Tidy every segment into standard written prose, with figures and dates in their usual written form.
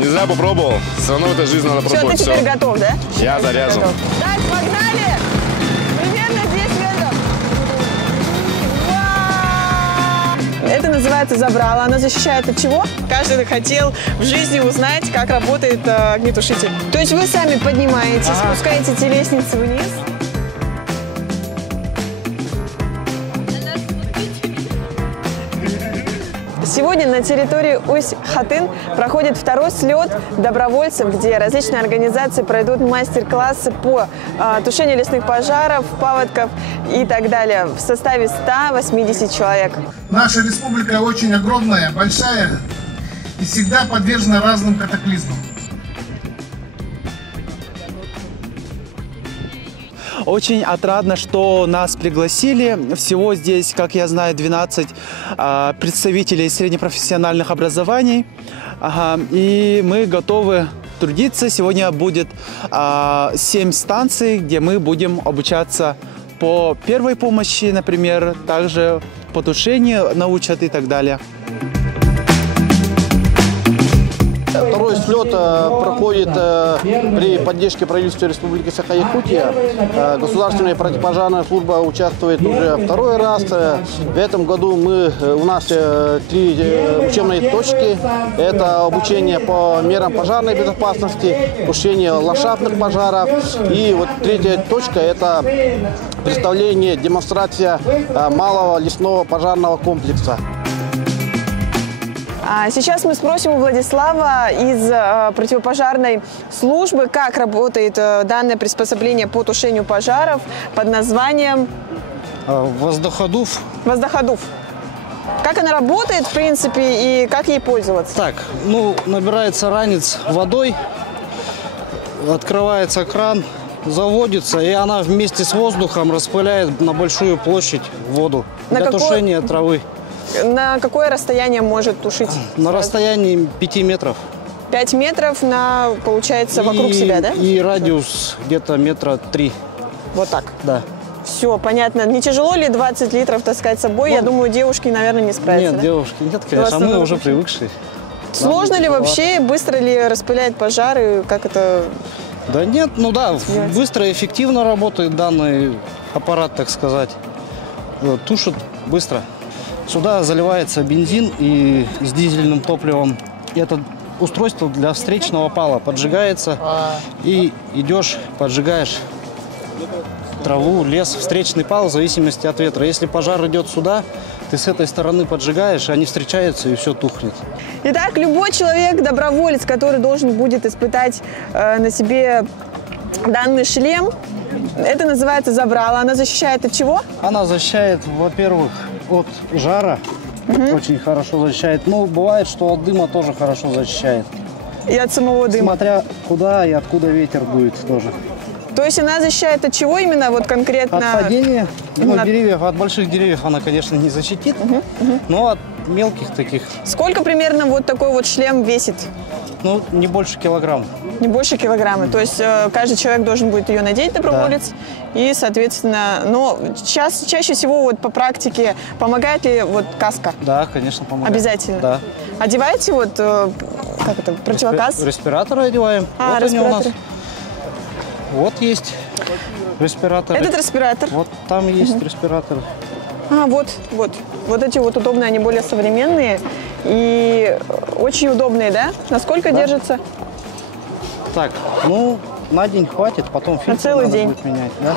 Не зря попробовал. Все равно в этой жизни надо пробовать Все, ты теперь готов, да? Я заряжен. Так, погнали! Примерно 10 метров. Вау! Это называется забрала. Она защищает от чего? Каждый хотел в жизни узнать, как работает огнетушитель. То есть вы сами поднимаетесь, спускаете эти лестницы вниз. Сегодня на территории Усть-Хатын проходит второй слет добровольцев, где различные организации пройдут мастер-классы по тушению лесных пожаров, паводков и так далее в составе 180 человек. Наша республика очень огромная, большая и всегда подвержена разным катаклизмам. Очень отрадно, что нас пригласили. Всего здесь, как я знаю, 12 представителей среднепрофессиональных образований. И мы готовы трудиться. Сегодня будет 7 станций, где мы будем обучаться по первой помощи, например, также по тушению научат и так далее. Второй слет проходит при поддержке правительства Республики Саха-Якутия. Государственная противопожарная служба участвует уже второй раз. В этом году у нас 3 учебные точки. Это обучение по мерам пожарной безопасности, тушение ландшафтных пожаров. И вот 3-я точка – это представление, демонстрация малого лесного пожарного комплекса. Сейчас мы спросим у Владислава из противопожарной службы, как работает данное приспособление по тушению пожаров под названием воздуходув. Воздуходув. Как она работает, в принципе, и как ей пользоваться? Так, набирается ранец водой, открывается кран, заводится, и она вместе с воздухом распыляет на большую площадь воду для тушения травы. На какое расстояние может тушить? На расстоянии 5 метров. 5 метров получается, вокруг себя, да? И радиус где-то 3 метра. Вот так? Да. Все, понятно. Не тяжело ли 20 литров таскать с собой? Я думаю, девушки, наверное, не справятся. Нет, да? девушки нет, конечно, мы уже привыкшие. Сложно ли вообще, быстро ли распыляет пожары? Как это? Да нет, быстро и эффективно работает данный аппарат, так сказать. Тушит быстро. Сюда заливается бензин и с дизельным топливом. Это устройство для встречного пала. Поджигается и идешь, поджигаешь траву, лес, встречный пал в зависимости от ветра. Если пожар идет сюда, ты с этой стороны поджигаешь, они встречаются и все тухнет. Итак, любой человек, доброволец, который должен будет испытать на себе данный шлем, это называется забрала. Она защищает от чего? Она защищает, во-первых, от жара, очень хорошо защищает. Но бывает, что от дыма тоже хорошо защищает. И от самого дыма? Смотря куда и откуда ветер дует тоже. То есть она защищает от чего именно вот конкретно? От падения деревьев, от больших деревьев она, конечно, не защитит, но от мелких таких. Сколько примерно вот такой вот шлем весит? Не больше килограмма. Не больше килограмма. То есть каждый человек должен будет ее надеть, доброволец. Да. И, соответственно, но чаще всего вот по практике помогает ли вот каска? Да, конечно, помогает. Обязательно? Да. Одеваете вот, как это, противогаз? Респираторы одеваем. Вот они у нас. Вот есть респиратор. Этот респиратор? Вот там есть респиратор. Вот эти вот удобные, они более современные и очень удобные, да? Насколько держится? Так, на день хватит, потом фильтр на целый день будет менять, да?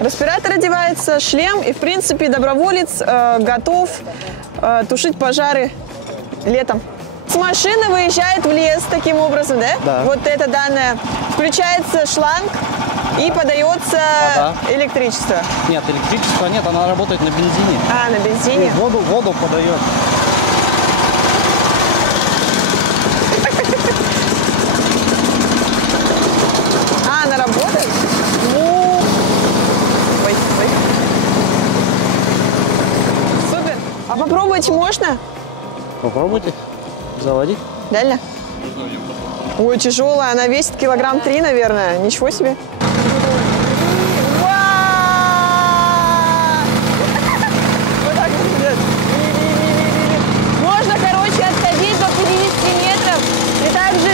Респиратор одевается, шлем, и в принципе доброволец готов тушить пожары летом. С машины выезжает в лес таким образом, да? Да. Вот это данное. Включается шланг и подается электричество. Нет, электричества нет, она работает на бензине. На бензине? И воду подает. Она работает? Ой. Супер. А попробовать можно? Попробуйте. Заводить. Реально? Ой, тяжелая. Она весит килограмм 3, наверное. Ничего себе. Вот так вот идет. Можно, короче, отходить до 50 метров и также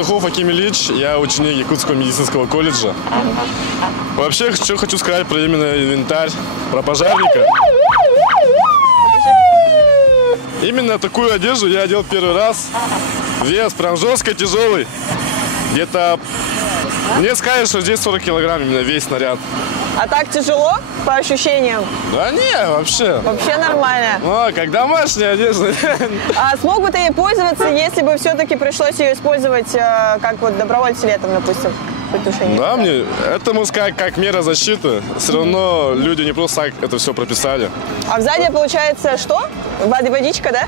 Петухов Аким Ильич, я ученик Якутского медицинского колледжа. Вообще, что хочу сказать про именно инвентарь, про пожарника. Именно такую одежду я одел первый раз. Вес прям жестко тяжелый. Где-то, мне сказали, что здесь 40 килограмм именно весь снаряд. А так тяжело по ощущениям? Да не, вообще. Вообще нормально. Ну, как домашняя одежда. А смог бы ты ей пользоваться, если бы все-таки пришлось ее использовать, как вот добровольцы летом, допустим, при тушении? Да, мне это, можно сказать, как мера защиты. Все равно люди не просто так это все прописали. А сзади получается что? Водичка, да?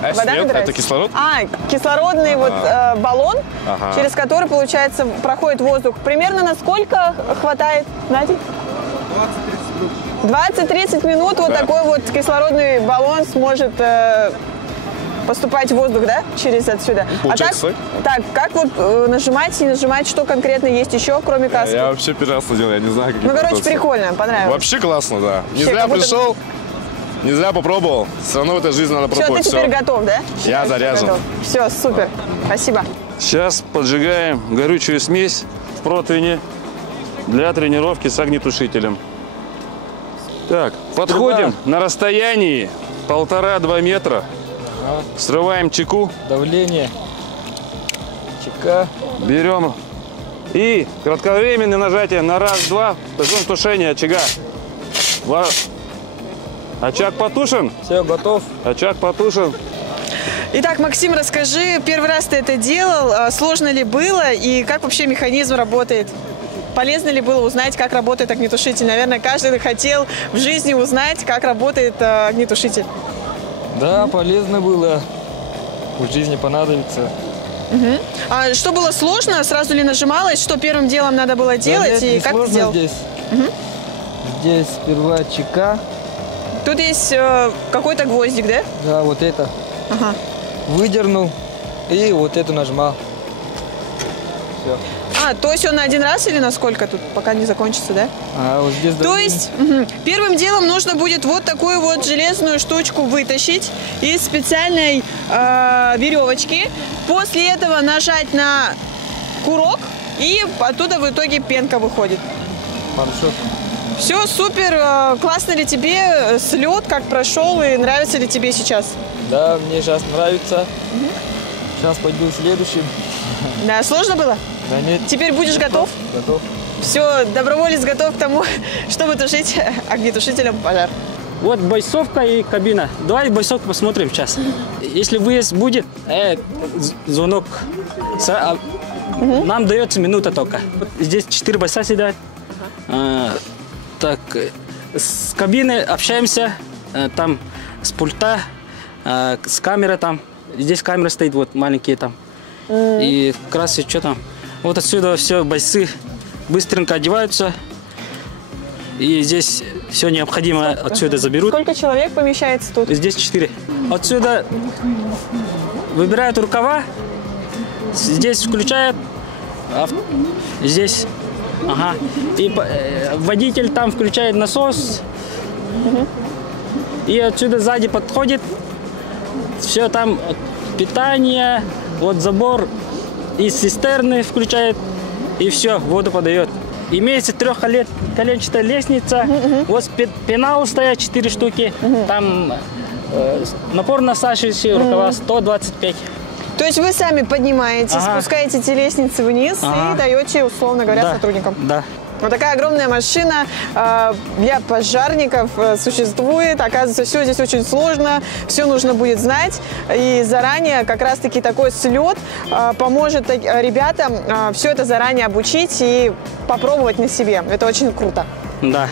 Вода Нет, набирается? это кислород. А, кислородный вот баллон, Ага. через который, получается, проходит воздух. Примерно на сколько хватает, знаете? 20-30 минут вот такой вот кислородный баллон сможет поступать в воздух, да, через отсюда. Получается, так, как вот нажимать и нажимать, что конкретно есть еще, кроме каски? Я вообще первый раз это делал, я не знаю, как Ну, это короче, просто. прикольно, понравилось. Вообще классно, да. Не Вообще, зря как будто- пришел, не зря попробовал. Все равно в этой жизни надо Все, ты пробовать. теперь готов, да? Я заряжен. Все, супер, спасибо. Сейчас поджигаем горючую смесь в противне для тренировки с огнетушителем. Так, подходим на расстоянии 1,5-2 метра. Срываем чеку. Давление. Чека. Берем и кратковременное нажатие на раз-два. Ждем тушения очага. Очаг потушен? Все, готов. Очаг потушен. Итак, Максим, расскажи, первый раз ты это делал, сложно ли было и как вообще механизм работает? Полезно ли было узнать, как работает огнетушитель? Наверное, каждый хотел в жизни узнать, как работает огнетушитель. Да, полезно было. В жизни понадобится. А что было сложно? Сразу ли нажималось? Что первым делом надо было делать? Да, нет, И не как ты сложно сделал? здесь. Здесь сперва чека. Тут есть какой-то гвоздик, да? Да, вот это. Ага. Выдернул. И вот эту нажимал. Все. А, то есть он на один раз или на сколько тут, пока не закончится, да? А вот здесь То давление. есть первым делом нужно будет вот такую вот железную штучку вытащить из специальной веревочки. После этого нажать на курок, и оттуда в итоге пенка выходит. Хорошо. Все, супер. Классно ли тебе слет, как прошел, и нравится ли тебе сейчас? Да, мне сейчас нравится. Сейчас пойду следующим. Да, сложно было? Да нет. Теперь будешь готов? Готов. Все, доброволец готов к тому, чтобы тушить огнетушителем пожар. Вот бойцовка и кабина. Давай бойцовку посмотрим сейчас. Если выезд будет, звонок. Нам дается минута только. Вот здесь 4 бойца сидят. Так, с кабины общаемся. Там с пульта, с камерой там. Здесь камера стоит, вот маленькие там. И как раз что там. Вот отсюда все бойцы быстренько одеваются. И здесь все необходимое отсюда заберут. Сколько человек помещается тут? Здесь 4. Отсюда выбирают рукава. Здесь включают. Здесь. Ага. И водитель там включает насос. И отсюда сзади подходит. Все там питание, вот забор из цистерны включает. И все, воду подает. Имеется трехколенчатая лестница. Вот пенал стоят 4 штуки. Там напорно-насаживающие рукава 125. То есть вы сами поднимаетесь, спускаете эти лестницы вниз и даете, условно говоря, сотрудникам? Да. Вот такая огромная машина для пожарников существует. Оказывается, все здесь очень сложно, все нужно будет знать. И заранее как раз-таки такой слет поможет ребятам все это заранее обучить и попробовать на себе. Это очень круто. Да.